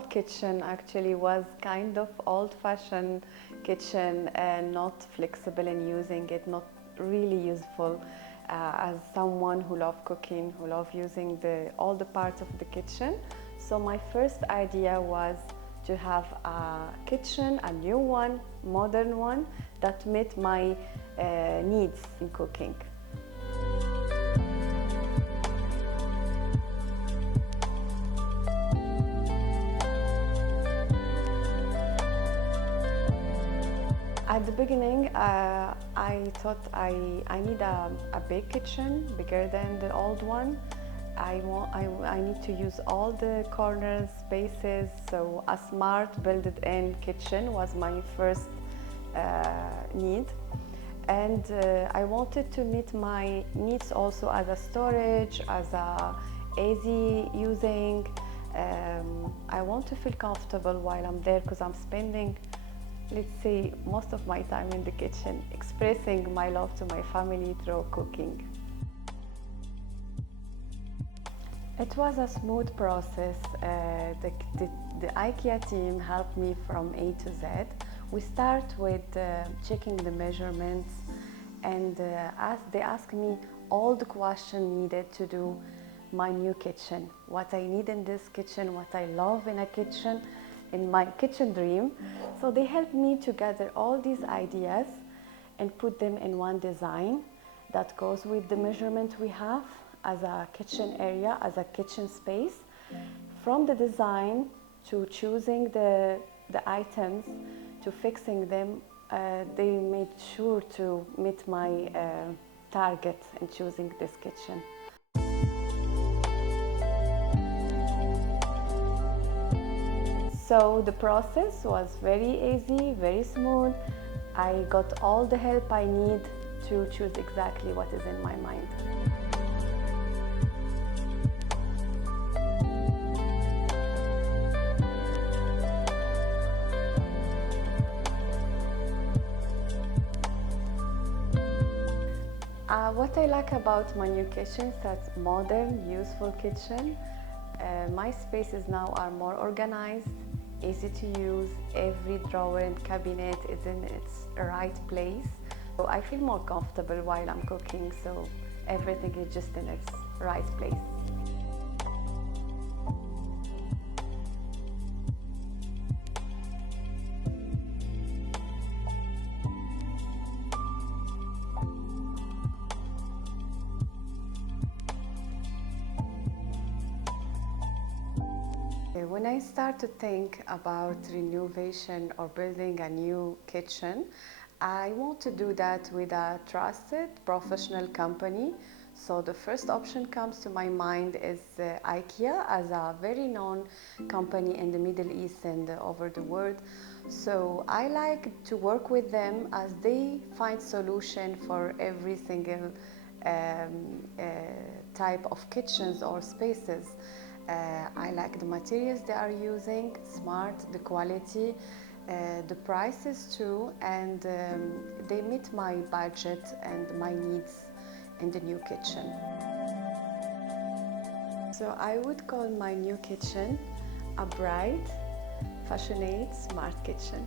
old kitchen actually was kind of old-fashioned kitchen and not flexible in using it, not really useful. As someone who loves cooking, who loves using all the parts of the kitchen. So my first idea was to have a kitchen, a new one, modern one, that met my needs in cooking. At the beginning, I thought I need a big kitchen, bigger than the old one. I need to use all the corners, spaces, so a smart built-in kitchen was my first need. And I wanted to meet my needs also as a storage, as a easy using. I want to feel comfortable while I'm there because I'm spending, let's say, most of my time in the kitchen, expressing my love to my family through cooking. It was a smooth process. The IKEA team helped me from A to Z. We start with checking the measurements, and they asked me all the questions needed to do my new kitchen, what I need in this kitchen, what I love in a kitchen, in my kitchen dream. So they helped me to gather all these ideas and put them in one design that goes with the measurement we have as a kitchen area, as a kitchen space. From the design to choosing the items to fixing them, they made sure to meet my target in choosing this kitchen. So the process was very easy, very smooth. I got all the help I need to choose exactly what is in my mind. What I like about my new kitchen is that modern, useful kitchen. My spaces now are more organized, easy to use. Every drawer and cabinet is in its right place. So I feel more comfortable while I'm cooking, so everything is just in its right place. When I start to think about renovation or building a new kitchen, I want to do that with a trusted professional company. So the first option comes to my mind is IKEA, as a very known company in the Middle East and over the world. So I like to work with them as they find solution for every single type of kitchens or spaces. I like the materials they are using, smart, the quality, the prices too, and they meet my budget and my needs in the new kitchen. So I would call my new kitchen a bright, fashionable, smart kitchen.